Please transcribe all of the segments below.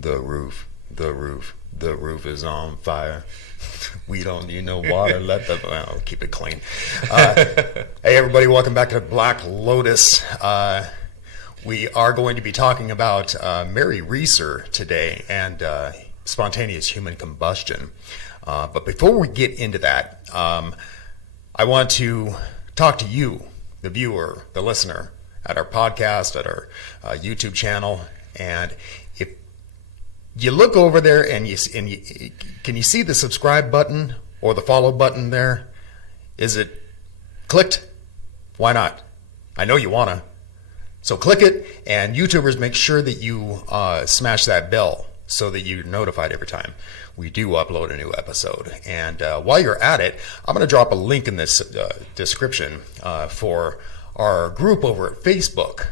The roof is on fire. We don't need no water. Well, keep it clean. Hey, everybody, welcome back to Black Lotus. We are going to be talking about Mary Reeser today and spontaneous human combustion. But before we get into that, I want to talk to you, the viewer, the listener, at our podcast, at our YouTube channel. And if you look over there and can you see the subscribe button or the follow button there? Is it clicked? Why not? I know you want to. So click it, and YouTubers, make sure that you smash that bell so that you're notified every time we do upload a new episode. And while you're at it, I'm going to drop a link in this description for our group over at Facebook.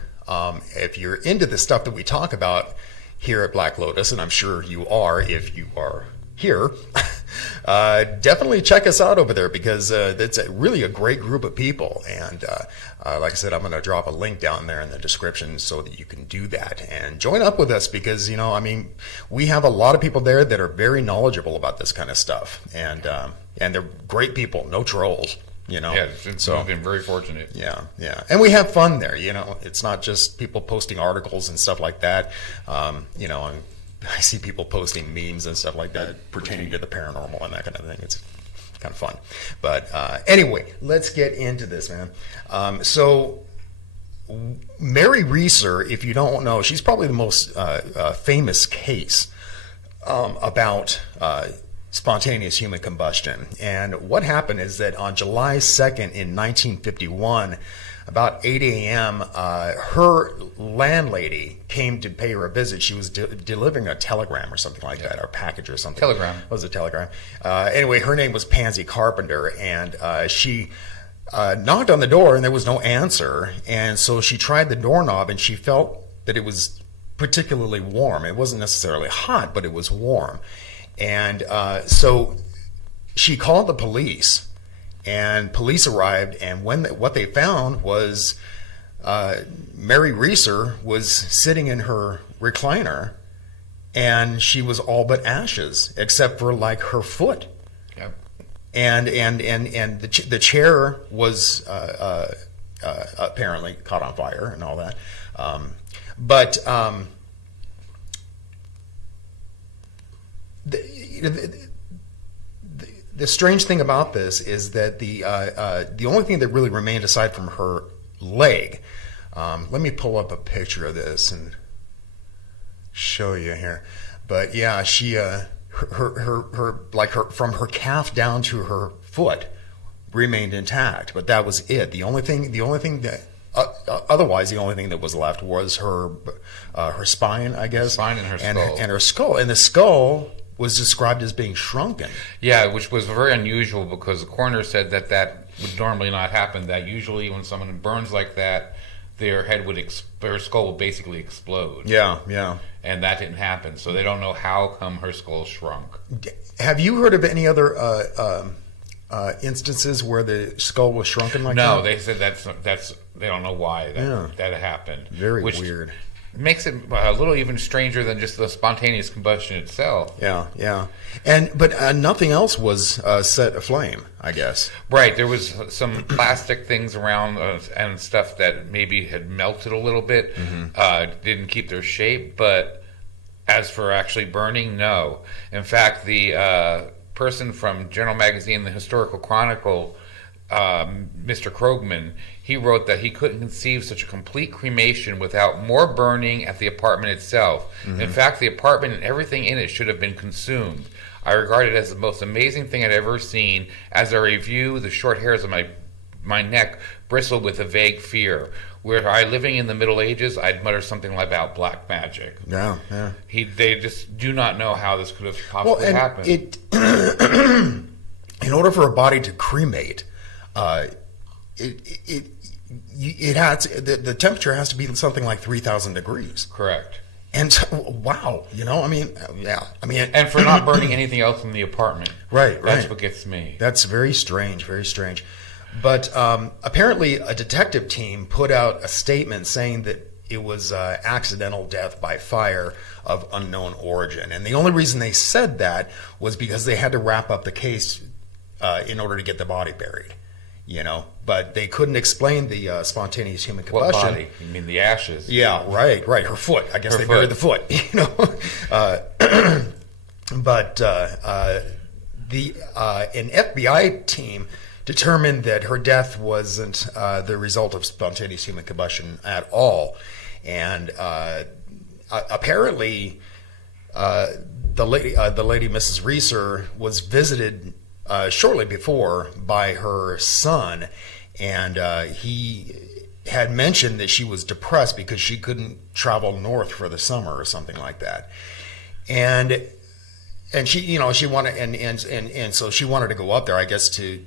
If you're into the stuff that we talk about here at Black Lotus, and I'm sure you are if you are here, definitely check us out over there, because it's really a great group of people. And like I said, I'm going to drop a link down there in the description so that you can do that and join up with us, because, you know, I mean, we have a lot of people there that are very knowledgeable about this kind of stuff, and they're great people, no trolls. You know, yeah, so I've been very fortunate. Yeah, and we have fun there. You know, it's not just people posting articles and stuff like that. You know, I see people posting memes and stuff like that pertaining to the paranormal and that kind of thing. It's kind of fun. But anyway, let's get into this, man. So Mary Reeser, if you don't know, she's probably the most famous case about spontaneous human combustion. And what happened is that on July 2nd in 1951, about 8 a.m., her landlady came to pay her a visit. She was delivering a telegram or something like that, or a package or something. Telegram. It was a telegram. Anyway, her name was Pansy Carpenter, and she knocked on the door, and there was no answer. And so she tried the doorknob, and she felt that it was particularly warm. It wasn't necessarily hot, but it was warm. And so she called the police, and police arrived, and what they found was Mary Reeser was sitting in her recliner, and she was all but ashes, except for like her foot. Yep. And the chair was apparently caught on fire and all that. But the strange thing about this is that the only thing that really remained aside from her leg, let me pull up a picture of this and show you here. But yeah, she her from her calf down to her foot remained intact, but that was it. The only thing that otherwise, the only thing that was left was her spine, I guess. Spine and her skull. And her skull. And the skull was described as being shrunken. Yeah, which was very unusual, because the coroner said that would normally not happen. That usually when someone burns like that, their skull would basically explode. Yeah. And that didn't happen. So they don't know how come her skull shrunk. Have you heard of any other instances where the skull was shrunken like that? No, they said that's they don't know why that happened. Very weird. Makes it a little even stranger than just the spontaneous combustion itself. Yeah. But nothing else was set aflame, I guess. Right. There was some plastic things around and stuff that maybe had melted a little bit, didn't keep their shape. But as for actually burning, no. In fact, the person from Journal Magazine, the Historical Chronicle, Mr. Krogman, he wrote that he couldn't conceive such a complete cremation without more burning at the apartment itself. In fact, the apartment and everything in it should have been consumed. I regard it as the most amazing thing I'd ever seen. As I review, the short hairs of my neck bristled with a vague fear. Were I living in the Middle Ages, I'd mutter something about black magic. Yeah. They just do not know how this could have possibly happened. In order for a body to cremate, it has the temperature has to be something like 3,000 degrees. Correct. And so, wow, and for not burning anything else in the apartment. Right. That's what gets me. That's very strange. But apparently, a detective team put out a statement saying that it was accidental death by fire of unknown origin. And the only reason they said that was because they had to wrap up the case in order to get the body buried. But they couldn't explain the spontaneous human combustion. What body? You mean the ashes? Yeah, right. Her foot. I guess they buried the foot. But an FBI team determined that her death wasn't the result of spontaneous human combustion at all, and apparently the lady Mrs. Reeser was visited shortly before by her son, and he had mentioned that she was depressed because she couldn't travel north for the summer or something like that, and she she wanted and so she wanted to go up there, I guess, to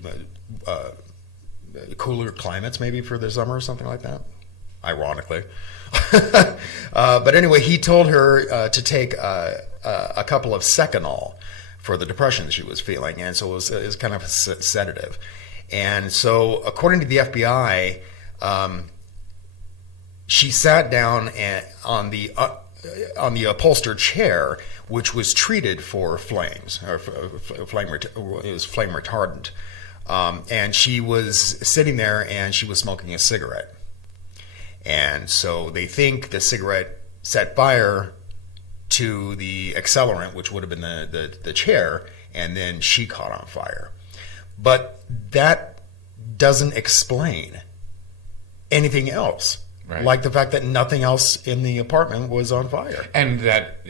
cooler climates maybe for the summer or something like that, ironically. But anyway, he told her to take a couple of Seconal for the depression she was feeling, and so it was kind of a sedative. And so, according to the FBI, she sat down on the upholstered chair, which was treated for flames, or it was flame retardant. And she was sitting there and she was smoking a cigarette. And so they think the cigarette set fire to the accelerant, which would have been the chair, and then she caught on fire. But that doesn't explain anything else. Right. Like the fact that nothing else in the apartment was on fire. And that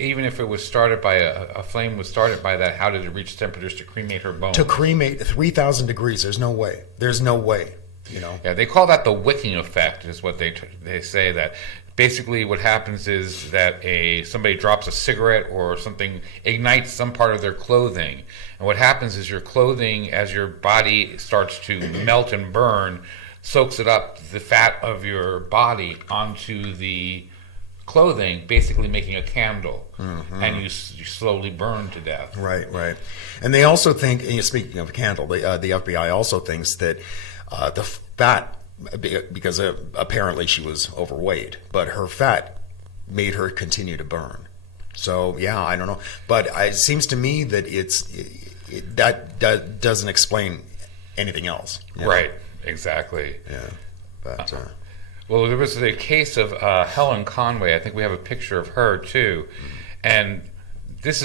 even if it was started by a flame was started by that, how did it reach temperatures to cremate her bones? To cremate 3,000 degrees, there's no way. There's no way, Yeah, they call that the wicking effect, is what they say. That basically what happens is that somebody drops a cigarette or something, ignites some part of their clothing. And what happens is your clothing, as your body starts to melt and burn, soaks it up, the fat of your body, onto the clothing, basically making a candle. Mm-hmm. And you slowly burn to death. Right. And they also think, speaking of a candle, the FBI also thinks that the fat, because apparently she was overweight, but her fat made her continue to burn. So, yeah, I don't know. But it seems to me that that doesn't explain anything else. Right. Exactly. Yeah. But well, there was a case of Helen Conway. I think we have a picture of her too. Mm-hmm. And this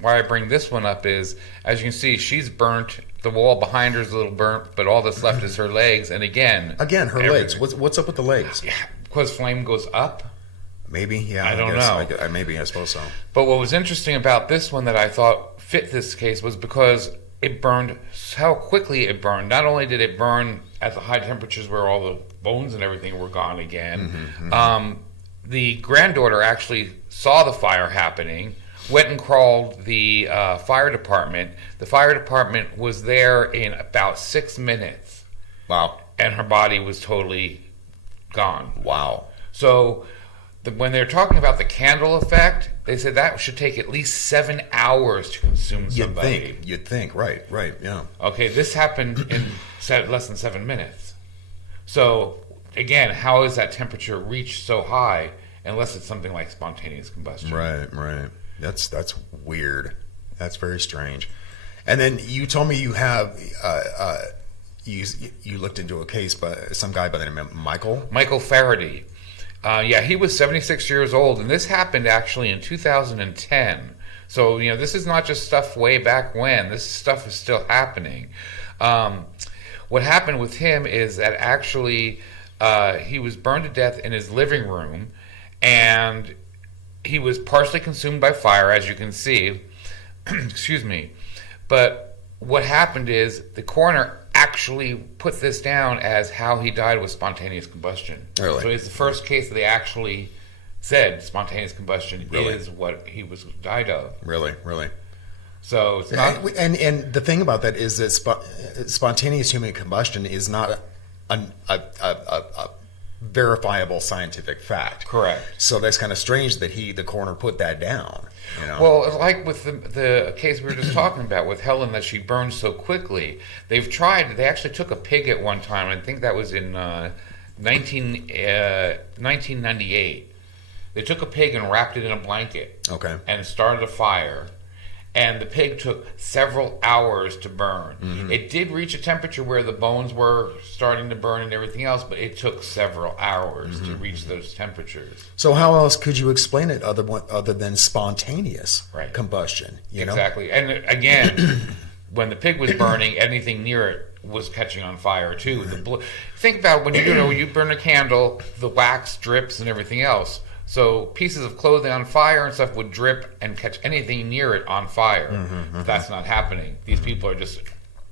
why I bring this one up is, as you can see, she's burnt. The wall behind her is a little burnt, but all that's left is her legs. And again, her legs. What's up with the legs? Yeah, because flame goes up. Maybe, yeah. I don't know. I suppose so. But what was interesting about this one that I thought fit this case was because it burned, how quickly it burned. Not only did it burn at the high temperatures where all the bones and everything were gone again, the granddaughter actually saw the fire happening, went and called the fire department. The fire department was there in about 6 minutes. Wow. And her body was totally gone. Wow. So when they're talking about the candle effect, they said that should take at least 7 hours to consume somebody. You'd think. Right, yeah. Okay, this happened in less than 7 minutes. So, again, how is that temperature reached so high unless it's something like spontaneous combustion? Right. That's weird. That's very strange. And then you told me you have you looked into a case by some guy by the name of Michael Faraday. He was 76 years old, and this happened actually in 2010. So, this is not just stuff way back when. This stuff is still happening. What happened with him is that actually he was burned to death in his living room, and he was partially consumed by fire, as you can see. Excuse me. But what happened is the coroner actually put this down as how he died with spontaneous combustion. Really? So it's the first case that they actually said spontaneous combustion is what he was died of. Really. So it's not. And the thing about that is that spontaneous human combustion is not a verifiable scientific fact. Correct. So that's kind of strange that the coroner put that down. Well, like with the case we were just talking about with Helen, that she burned so quickly. They actually took a pig at one time. I think that was in 1998. They took a pig and wrapped it in a blanket. Okay. And started a fire. And the pig took several hours to burn. Mm-hmm. It did reach a temperature where the bones were starting to burn and everything else, but it took several hours to reach those temperatures. So how else could you explain it other than spontaneous combustion? Exactly. And again, when the pig was burning, anything near it was catching on fire too. Think about when you burn a candle, the wax drips and everything else. So pieces of clothing on fire and stuff would drip and catch anything near it on fire. That's not happening. These people are just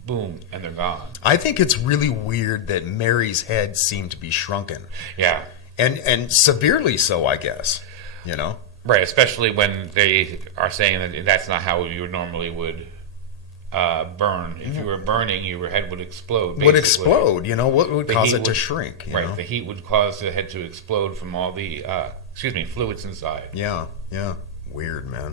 boom and they're gone. I think it's really weird that Mary's head seemed to be shrunken. Yeah. And severely so, I guess. Right, especially when they are saying that that's not how you normally would burn. If you were burning, your head would explode. Basically. Would explode. What would cause it to shrink? Right, the heat would cause the head to explode from all the fluids inside. Yeah. Weird, man.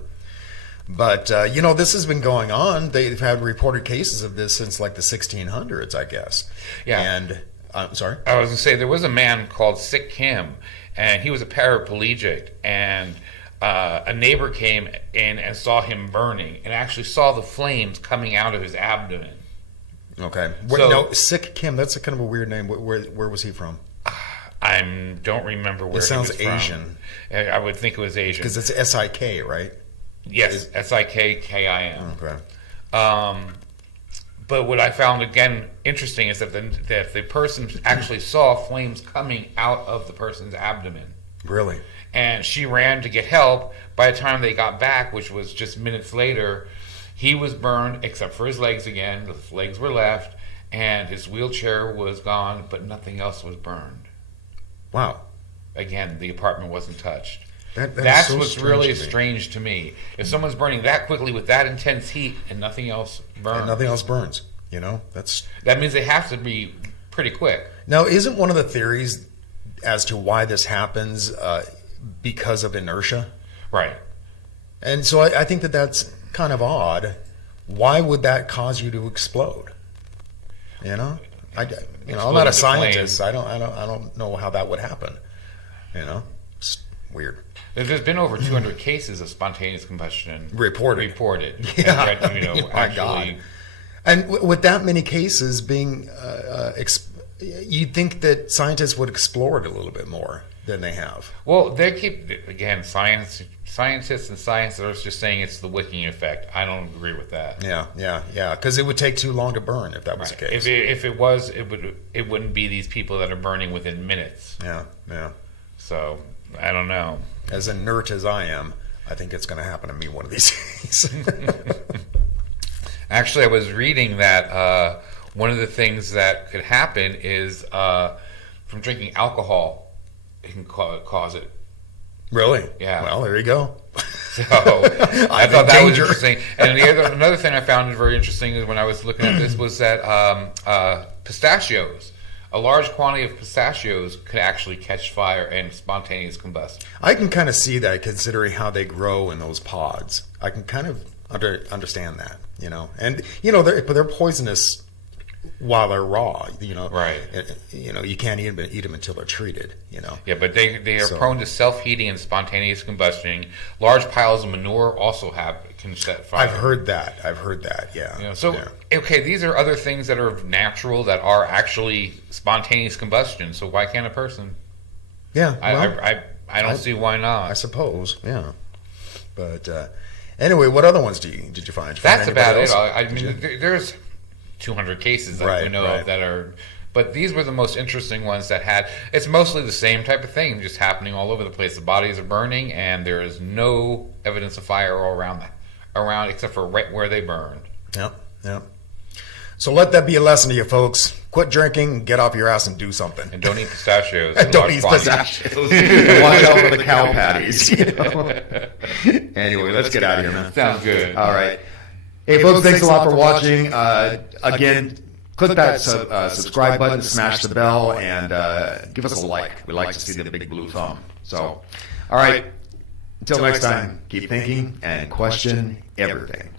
But, this has been going on. They've had reported cases of this since like the 1600s, I guess. Yeah. And, I'm sorry? I was going to say, there was a man called Sick Kim, and he was a paraplegic, and a neighbor came in and saw him burning, and actually saw the flames coming out of his abdomen. Okay. Sick Kim, that's a kind of a weird name. Where was he from? I don't remember where. It sounds Asian. I would think it was Asian because it's S-I-K, right? Yes, S-I-K-K-I-M. Okay. But what I found again interesting is that the person actually saw flames coming out of the person's abdomen. Really? And she ran to get help. By the time they got back, which was just minutes later, he was burned except for his legs again. The legs were left, and his wheelchair was gone, but nothing else was burned. Wow. Again, the apartment wasn't touched. That's so what's really strange to me. If someone's burning that quickly with that intense heat and nothing else burns. And nothing else burns. That means they have to be pretty quick. Now, isn't one of the theories as to why this happens because of inertia? Right. And so I think that's kind of odd. Why would that cause you to explode? I'm not a scientist. I don't know how that would happen. It's weird. There's been over 200 cases of spontaneous combustion reported. Yeah. My God. And with that many cases being, you'd think that scientists would explore it a little bit more than they have. Well, they keep, again, scientists and science are just saying it's the wicking effect. I don't agree with that. Yeah. Because it would take too long to burn if that was the case. If it was, it wouldn't be these people that are burning within minutes. Yeah. So, I don't know. As inert as I am, I think it's going to happen to me one of these days. Actually, I was reading that one of the things that could happen is from drinking alcohol, it can cause it. Really? Yeah. Well, there you go. So I thought that was interesting. And another thing I found very interesting is when I was looking at this was that pistachios, a large quantity of pistachios could actually catch fire and spontaneous combust. I can kind of see that considering how they grow in those pods. I can kind of understand that, And, they're poisonous while they're raw, Right. You can't eat them until they're treated, Yeah, but they are prone to self-heating and spontaneous combustion. Large piles of manure also can set fire. I've heard that, yeah. Okay, these are other things that are natural that are actually spontaneous combustion. So why can't a person? Yeah, I don't see why not. I suppose, yeah. But anyway, what other ones did you find? That's about it. I mean, there's 200 cases that we know of that are, but these were the most interesting ones that had. It's mostly the same type of thing, just happening all over the place. The bodies are burning, and there is no evidence of fire all around except for right where they burned. Yeah. So let that be a lesson to you folks. Quit drinking, get off your ass and do something. And don't eat pistachios. Don't eat pistachios. Watch out for the cow patties. Anyway, let's get out of here, man. Sounds good. All right. Hey, folks, thanks a lot for watching. Again, click that subscribe button, smash the bell, and give us a like. We like to see the big blue thumb. So, all right. Until next time, keep thinking and question everything.